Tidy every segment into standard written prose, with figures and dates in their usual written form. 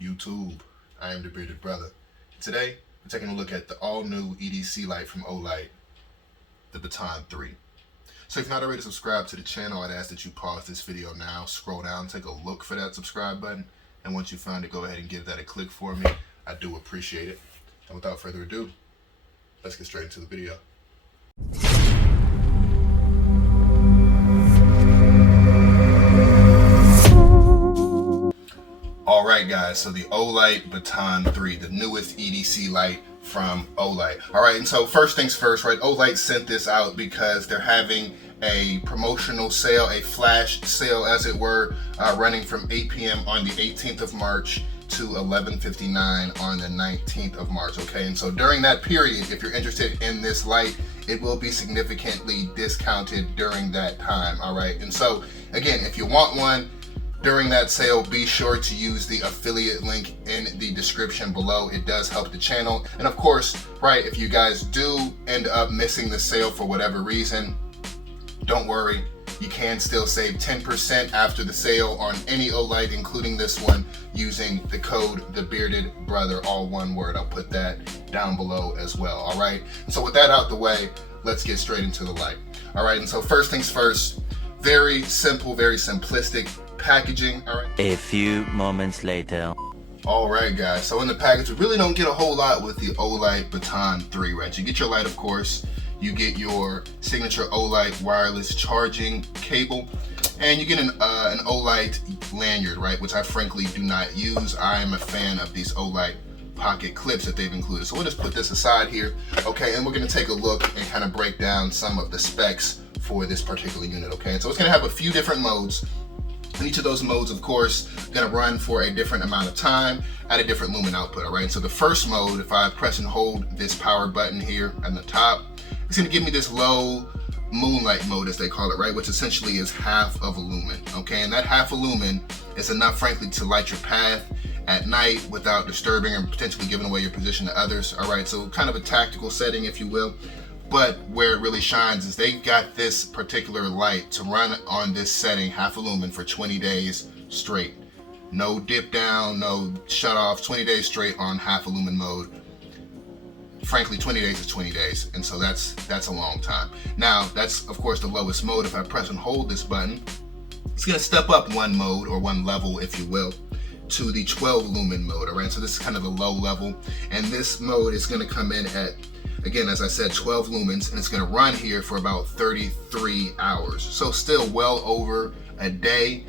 YouTube. I am the Bearded Brother. Today, we're taking a look at the all-new EDC light from Olight, the Baton 3. So if you're not already subscribed to the channel, I'd ask that you pause this video now, scroll down, take a look for that subscribe button, and once you find it, go ahead and give that a click for me. I do appreciate it. And without further ado, let's get straight into the video. Alright guys, so the Olight Baton 3, the newest EDC light from Olight. Alright, and so first things first, right, Olight sent this out because they're having a promotional sale, a flash sale as it were, running from 8 p.m. on the 18th of March to 11:59 on the 19th of March, okay? And so during that period, if you're interested in this light, it will be significantly discounted during that time, alright? And so, again, if you want one, during that sale, be sure to use the affiliate link in the description below. It does help the channel. And of course, right, if you guys do end up missing the sale for whatever reason, don't worry. You can still save 10% after the sale on any Olight, including this one, using the code THEBEARDEDBROTHER, all one word. I'll put that down below as well, all right? So with that out the way, let's get straight into the light. All right, and so first things first, very simple, very simplistic packaging. All right. A few moments later. All right, guys. So in the package, we really don't get a whole lot with the Olight Baton 3, right? You get your light, of course. You get your signature Olight wireless charging cable, and you get an Olight lanyard, right? Which I frankly do not use. I am a fan of these Olight pocket clips that they've included. So we'll just put this aside here, okay? And we're gonna take a look and kind of break down some of the specs for this particular unit, okay? And so it's gonna have a few different modes. And each of those modes, of course, gonna run for a different amount of time at a different lumen output, all right? So the first mode, if I press and hold this power button here on the top, it's gonna give me this low moonlight mode, as they call it, right? Which essentially is half of a lumen, okay? And that half a lumen is enough, frankly, to light your path at night without disturbing or potentially giving away your position to others, all right? So kind of a tactical setting, if you will. But where it really shines is they got this particular light to run on this setting, half a lumen, for 20 days straight. No dip down, no shut off, 20 days straight on half a lumen mode. Frankly, 20 days is 20 days, and so that's a long time. Now, that's of course the lowest mode. If I press and hold this button, it's gonna step up one mode, or one level, if you will, to the 12 lumen mode, all right? So this is kind of the low level, and this mode is gonna come in at, again, as I said, 12 lumens, and it's gonna run here for about 33 hours. So still well over a day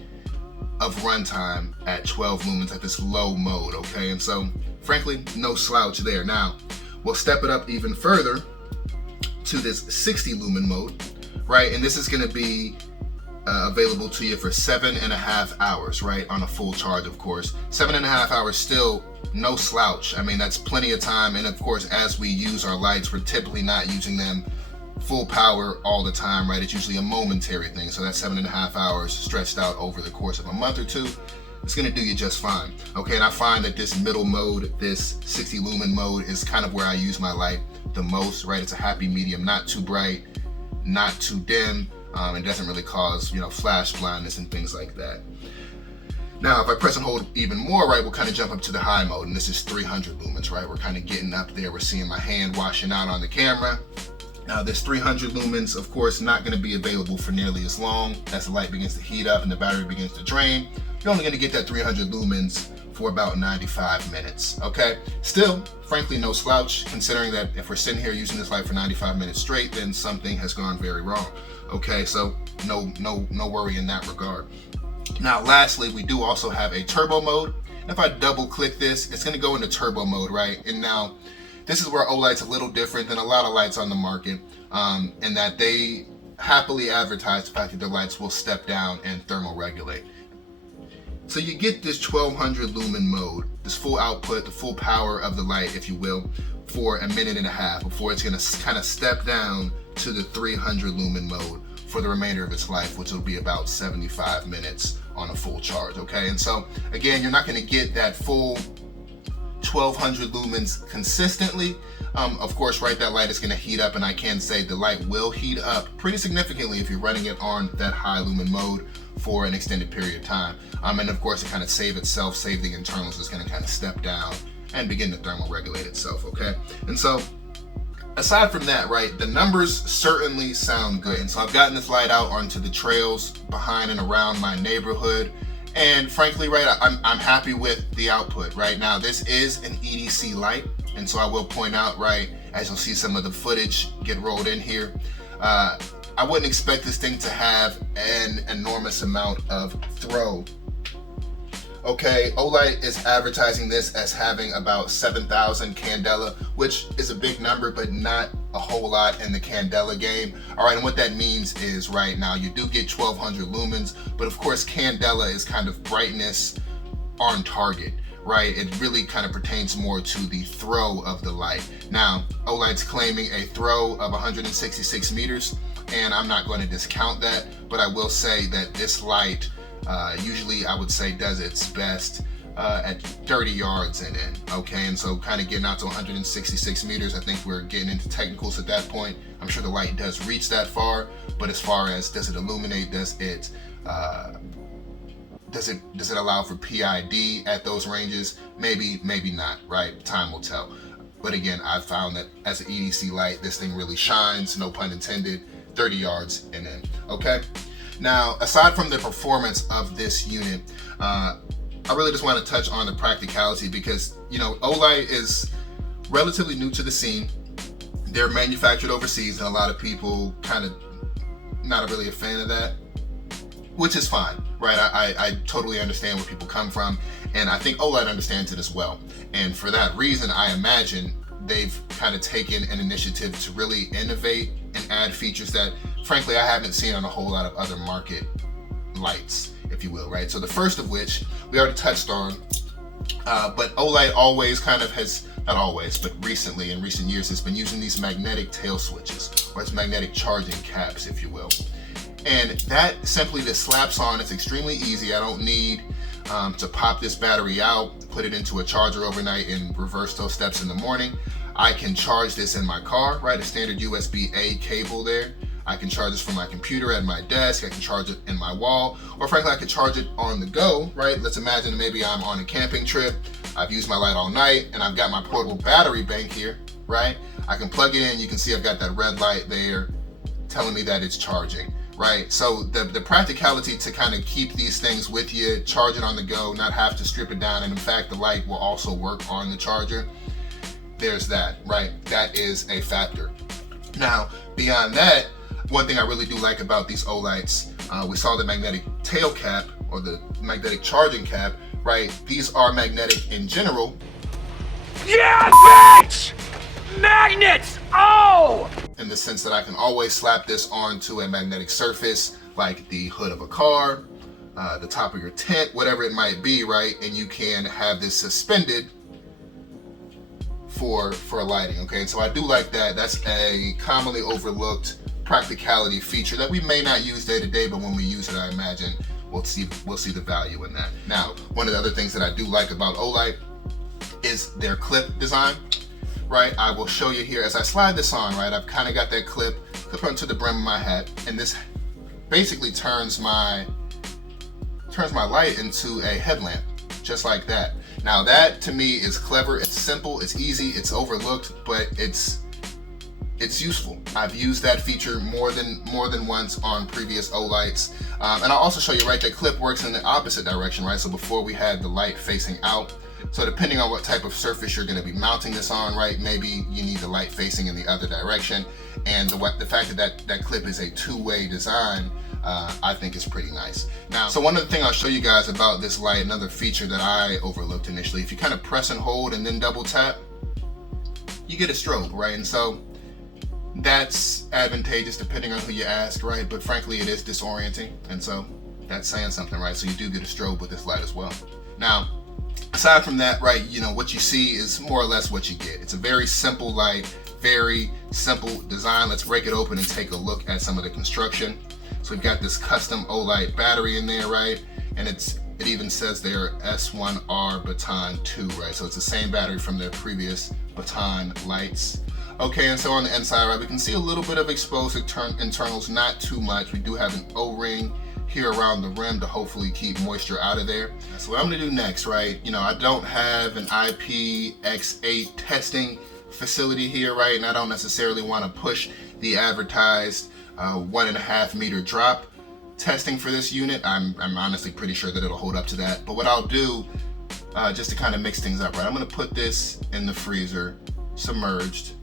of runtime at 12 lumens at this low mode, okay? And so, frankly, no slouch there. Now, we'll step it up even further to this 60 lumen mode, right? And this is gonna be available to you for 7.5 hours, right? On a full charge, of course. 7.5 hours still no slouch. I mean, that's plenty of time. And of course, as we use our lights, we're typically not using them full power all the time, right? It's usually a momentary thing. So that's 7.5 hours stretched out over the course of a month or two. It's gonna do you just fine. Okay, and I find that this middle mode, this 60 lumen mode, is kind of where I use my light the most, right? It's a happy medium, not too bright, not too dim. It doesn't really cause, flash blindness and things like that. Now, if I press and hold even more, right, we'll kind of jump up to the high mode, and this is 300 lumens, right? We're kind of getting up there. We're seeing my hand washing out on the camera. Now, this 300 lumens, of course, not going to be available for nearly as long. As the light begins to heat up and the battery begins to drain, you're only going to get that 300 lumens for about 95 minutes, okay? Still, frankly, no slouch, considering that if we're sitting here using this light for 95 minutes straight, then something has gone very wrong, okay? So no worry in that regard. Now, lastly, we do also have a turbo mode. And if I double click this, it's gonna go into turbo mode, right? And now, this is where Olight's a little different than a lot of lights on the market, in that they happily advertise the fact that their lights will step down and thermoregulate. So you get this 1200 lumen mode, this full output, the full power of the light, if you will, for a minute and a half before it's gonna kind of step down to the 300 lumen mode for the remainder of its life, which will be about 75 minutes on a full charge, okay? And so, again, you're not gonna get that full 1200 lumens consistently. Of course, right, that light is going to heat up, and I can say the light will heat up pretty significantly if you're running it on that high lumen mode for an extended period of time. And of course, to kind of save itself, save the internals, is going to kind of step down and begin to thermoregulate itself, okay? And so aside from that, right, the numbers certainly sound good. And so I've gotten this light out onto the trails behind and around my neighborhood. And frankly, right, I'm happy with the output. Right now, this is an EDC light. And so I will point out, right, as you'll see some of the footage get rolled in here, I wouldn't expect this thing to have an enormous amount of throw. Okay, Olight is advertising this as having about 7,000 candela, which is a big number, but not a whole lot in the candela game. All right, and what that means is, right now, you do get 1,200 lumens, but of course, candela is kind of brightness on target, right? It really kind of pertains more to the throw of the light. Now, Olight's claiming a throw of 166 meters, and I'm not going to discount that, but I will say that this light usually I would say does its best at 30 yards and in, okay? And so kind of getting out to 166 meters, I think we're getting into technicals at that point. I'm sure the light does reach that far, but as far as does it illuminate, does it allow for PID at those ranges? Maybe not, right? Time will tell. But again, I've found that as an EDC light, this thing really shines, no pun intended, 30 yards and in, okay? Now, aside from the performance of this unit, I really just want to touch on the practicality because, you know, Olight is relatively new to the scene. They're manufactured overseas, and a lot of people kind of not really a fan of that, which is fine, right? I totally understand where people come from, and I think Olight understands it as well. And for that reason, I imagine they've kind of taken an initiative to really innovate and add features that, frankly, I haven't seen on a whole lot of other market lights, if you will, right? So the first of which we already touched on, but Olight always kind of has, not always, but recently, in recent years, has been using these magnetic tail switches, or its magnetic charging caps, if you will. And that simply just slaps on. It's extremely easy. I don't need to pop this battery out, put it into a charger overnight, and reverse those steps in the morning. I can charge this in my car, right? A standard USB-A cable there. I can charge this from my computer at my desk. I can charge it in my wall, or frankly, I could charge it on the go, right? Let's imagine maybe I'm on a camping trip. I've used my light all night, and I've got my portable battery bank here, right? I can plug it in. You can see I've got that red light there telling me that it's charging, right? So the practicality to kind of keep these things with you, charge it on the go, not have to strip it down, and in fact, the light will also work on the charger. There's that, right? That is a factor. Now, beyond that, one thing I really do like about these Olights, we saw the magnetic tail cap, or the magnetic charging cap, right? These are magnetic in general. Yeah, bitch! Magnets! Oh! In the sense that I can always slap this onto a magnetic surface, like the hood of a car, the top of your tent, whatever it might be, right? And you can have this suspended for lighting, okay? And so I do like that. That's a commonly overlooked practicality feature that we may not use day to day, but when we use it, I imagine we'll see the value in that. Now, one of the other things that I do like about Olight is their clip design, right? I will show you here as I slide this on, right? I've kind of got that clip onto the brim of my hat, and this basically turns my light into a headlamp, just like that. Now that to me is clever. It's simple, it's easy, it's overlooked, but it's useful. I've used that feature more than once on previous Olights. And I'll also show you, right, that clip works in the opposite direction, right? So before we had the light facing out. So depending on what type of surface you're gonna be mounting this on, right, maybe you need the light facing in the other direction. And the fact that clip is a two-way design, I think is pretty nice. Now, so one other thing I'll show you guys about this light, another feature that I overlooked initially, if you kind of press and hold and then double tap, you get a strobe, right? And so that's advantageous depending on who you ask, right? But frankly, it is disorienting, and so that's saying something, right? So you do get a strobe with this light as well. Now, aside from that, right, you know, what you see is more or less what you get. It's a very simple light, very simple design. Let's break it open and take a look at some of the construction. So we've got this custom Olight battery in there, right? And it even says there S1R Baton II, right? So it's the same battery from their previous Baton lights. Okay, and so on the inside, right, we can see a little bit of exposed internals, not too much. We do have an O-ring here around the rim to hopefully keep moisture out of there. So what I'm gonna do next, right? You know, I don't have an IPX8 testing facility here, right? And I don't necessarily want to push the advertised 1.5 meter drop testing for this unit. I'm honestly pretty sure that it'll hold up to that. But what I'll do, just to kind of mix things up, right? I'm gonna put this in the freezer, submerged,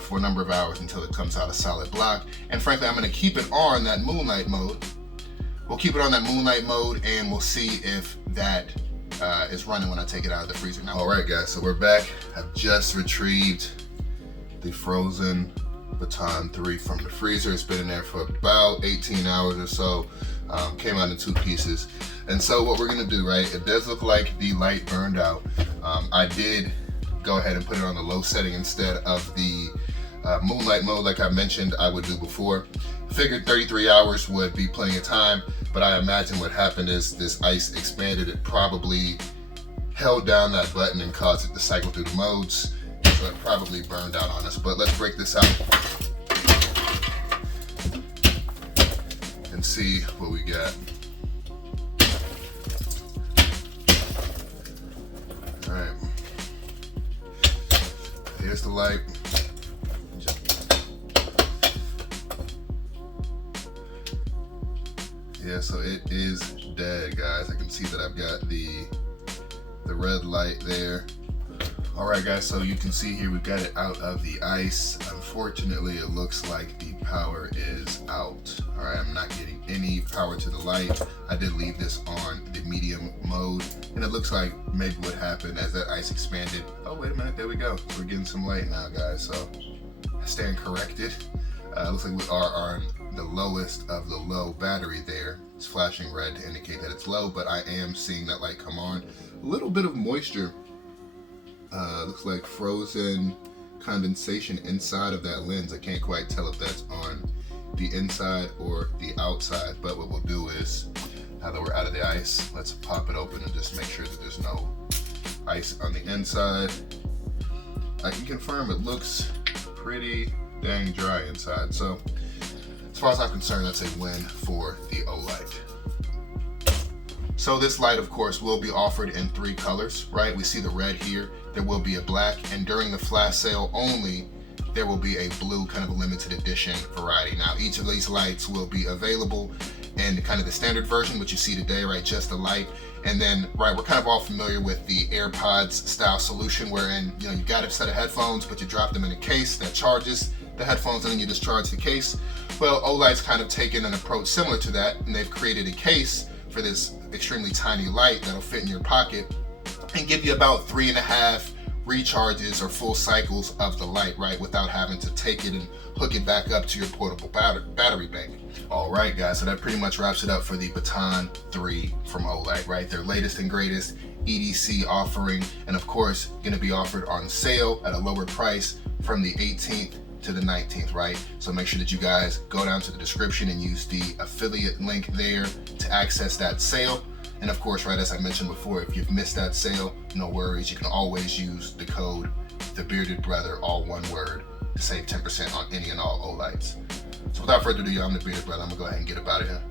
for a number of hours until it comes out a solid block. And frankly, I'm gonna keep it on that moonlight mode. We'll keep it on that moonlight mode and we'll see if that is running when I take it out of the freezer now. All right, guys, so we're back. I've just retrieved the frozen Baton 3 from the freezer. It's been in there for about 18 hours or so. Came out in 2 pieces. And so what we're gonna do, right, it does look like the light burned out. I did go ahead and put it on the low setting instead of the moonlight mode like I mentioned I would do before. Figured 33 hours would be plenty of time, but I imagine what happened is this ice expanded. It probably held down that button and caused it to cycle through the modes. So it probably burned out on us. But let's break this out and see what we got. All right. Here's the light. Yeah, so it is dead, guys. I can see that I've got the red light there. All right, guys, so you can see here we've got it out of the ice. Unfortunately, it looks like the power is out. All right, I'm not getting any power to the light. I did leave this on the medium mode, and it looks like maybe what happened as that ice expanded. Oh, wait a minute, there we go. We're getting some light now, guys, so I stand corrected. Looks like we are on the lowest of the low battery there. It's flashing red to indicate that it's low, but I am seeing that light come on. A little bit of moisture. Looks like frozen condensation inside of that lens. I can't quite tell if that's on the inside or the outside, but what we'll do is, now that we're out of the ice, let's pop it open and just make sure that there's no ice on the inside. I can confirm it looks pretty dang dry inside. So as far as I'm concerned, that's a win for the Olight. So this light, of course, will be offered in 3 colors, right? We see the red here. There will be a black, and during the flash sale only, there will be a blue, kind of a limited edition variety. Now, each of these lights will be available in kind of the standard version, which you see today, right? Just the light. And then, right, we're kind of all familiar with the AirPods style solution, wherein, you know, you got a set of headphones, but you drop them in a case that charges the headphones and then you discharge the case. Well, Olight's kind of taken an approach similar to that, and they've created a case for this extremely tiny light that'll fit in your pocket and give you about 3.5 recharges or full cycles of the light, right, without having to take it and hook it back up to your portable battery bank. All right, guys, so that pretty much wraps it up for the Baton 3 from Olight, right? Their latest and greatest EDC offering, and of course, going to be offered on sale at a lower price from the 18th to the 19th, right? So make sure that you guys go down to the description and use the affiliate link there to access that sale. And of course, right, as I mentioned before, if you've missed that sale, no worries. You can always use the code THEBEARDEDBROTHER, all one word, to save 10% on any and all Olights. So without further ado, I'm the Bearded Brother. I'm gonna go ahead and get up out of here.